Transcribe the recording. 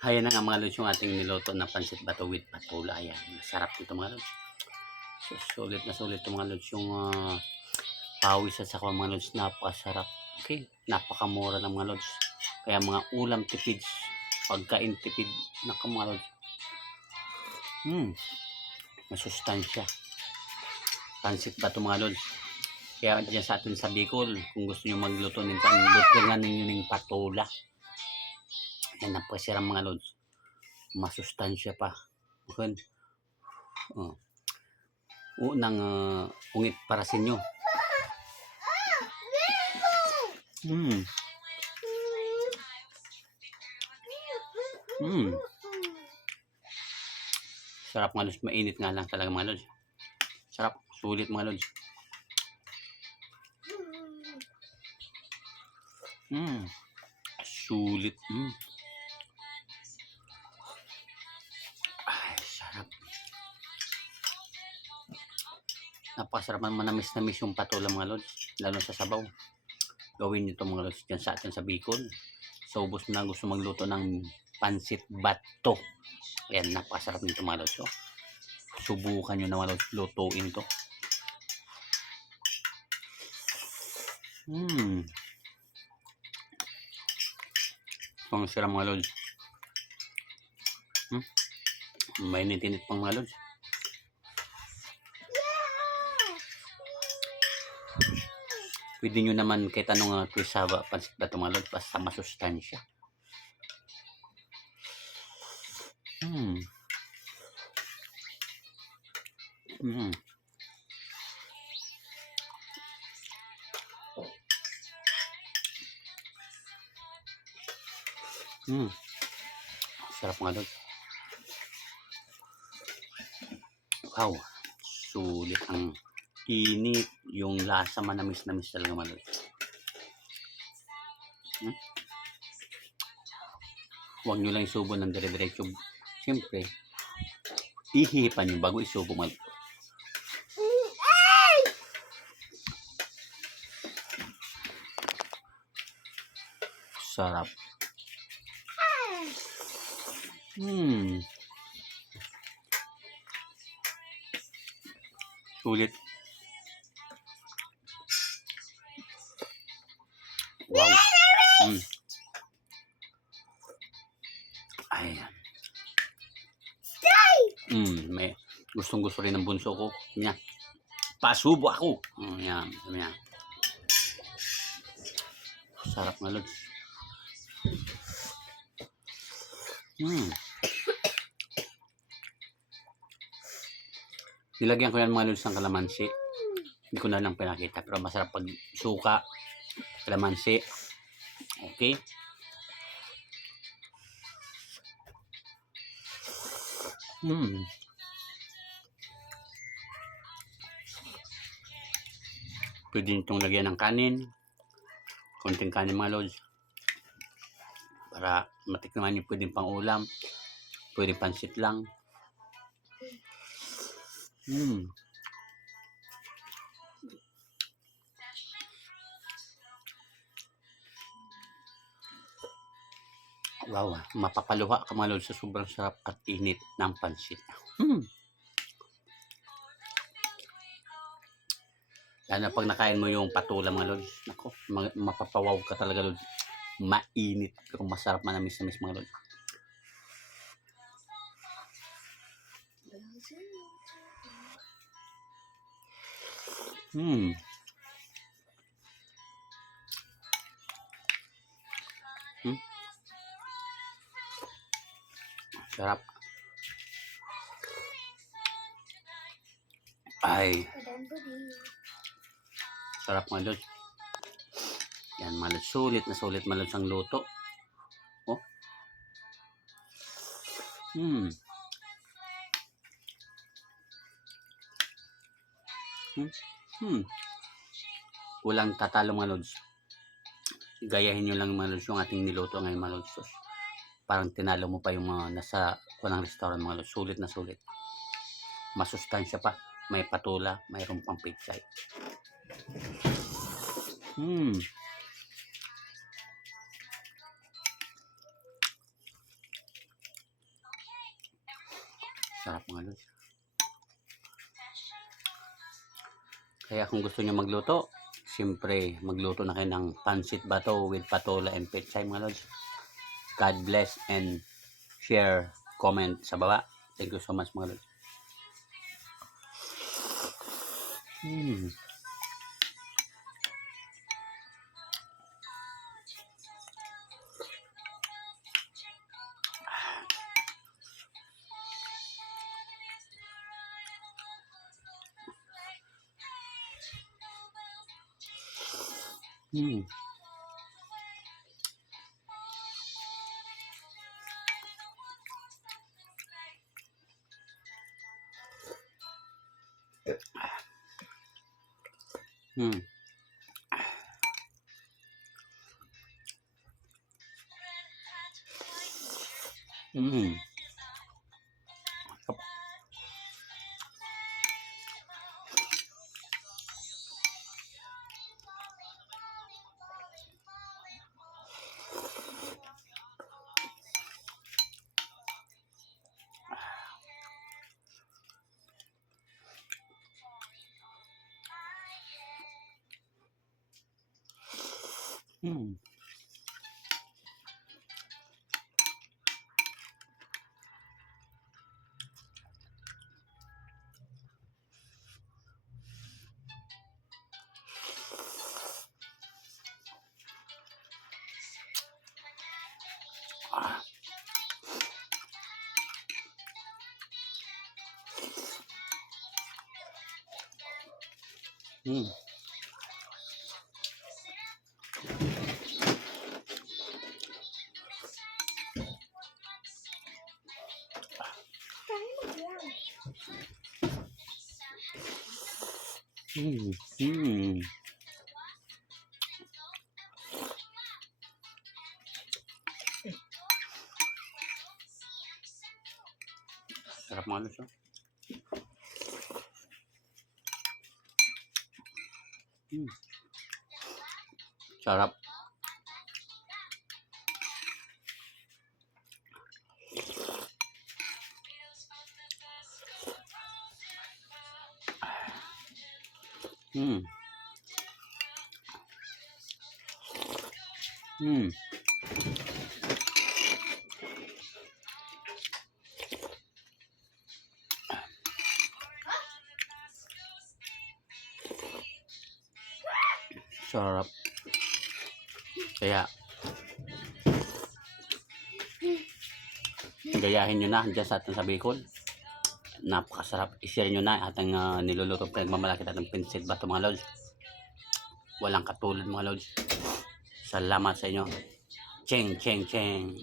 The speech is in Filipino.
Ayan na nga mga lods yung ating niluto na pansit bato with patula. Ayan, masarap ito mga lods. So, sulit na sulit ito mga lods yung pawis at saka mga lods. Napakasarap. Okay, napakamura ng mga lods. Kaya mga ulam tipid, pagkain tipid, naka mga lods. Masustansya. Pansit bato mga lods. Kaya dyan sa atin sa Bicol, kung gusto nyo magluto nito, lutungan ninyo ng patula. Yan, napakasarap mga lods. Masustansya pa. Okay. Unang ungit para sa inyo. Sarap mga lods. Mainit nga lang talaga mga lods. Sarap. Sulit mga lods. Sulit. Ay, sarap. Napakasarap man, manamis-namis yung patula mga lods. Lalo sa sabaw. Gawin nyo ito mga lods dyan sa atin sa Bicol. So, ubos na gusto magluto ng pansit bato. Ayan, napakasarap nito mga lods. So, subukan nyo na mga lods. Lutuin to. Pang sarap mga lods. Mainit-init pang mga lods. Pwede nyo naman kahit anong twist sa pansit bato mga lods. Basta masustansya. Sarap mga lods. Wow, sulit ang init, yung lasa manamis-namis talaga mga lods. Huwag nyo lang isubo ng dire-diretso. Siyempre, ihipan nyo bago isubo mga lods. Sarap. Sulit. Wow. Ayan. May gustong gusto rin ng bunso ko. Yan. Pasubo ako. Yan. Yan. Sarap nga lods. Nilagyan ko yan mga lods ng kalamansi. Hindi ko na lang pinakita. Pero masarap pag suka, kalamansi. Okay. Pwede nitong lagyan ng kanin. Konting kanin mga lods. Para matikman nyo, pwedeng pang ulam. Pwedeng pansit lang. Wow, mapapaluha ka mga lods sa sobrang sarap at init ng pansit. Lalo na pag nakain mo yung patula mga lods. Nako, mapapawaw ka talaga lods. Mainit pero masarap, manamis-namis mga lods. Sarap. Ay. Sarap mga lods. Yan mga lods. Sulit na sulit mga lods ang luto. Oh. Walang tatalo mga lods. Gayahin nyo lang mga lods yung ating niluto ngayon mga lods. Parang tinalo mo pa yung mga nasa kunang restaurant mga lods. Sulit na sulit. Masustansya pa. May patula, mayroon pang pitsay. Sarap mga lods. Kaya kung gusto nyo magluto, siyempre magluto na kayo ng pansit bato with patola and pechay mga lods. God bless and share, comment sa baba. Thank you so much mga lods. Sarap mga lods. Sarap. Sarap. Kaya gayahin nyo na dyan sa atin sa Bicol. Napakasarap. I-share nyo na ating niluluto pinagmamalaki natin pinsit bato mga lods. Walang katulad mga lods. Salamat sa inyo. Cheng, cheng, cheng.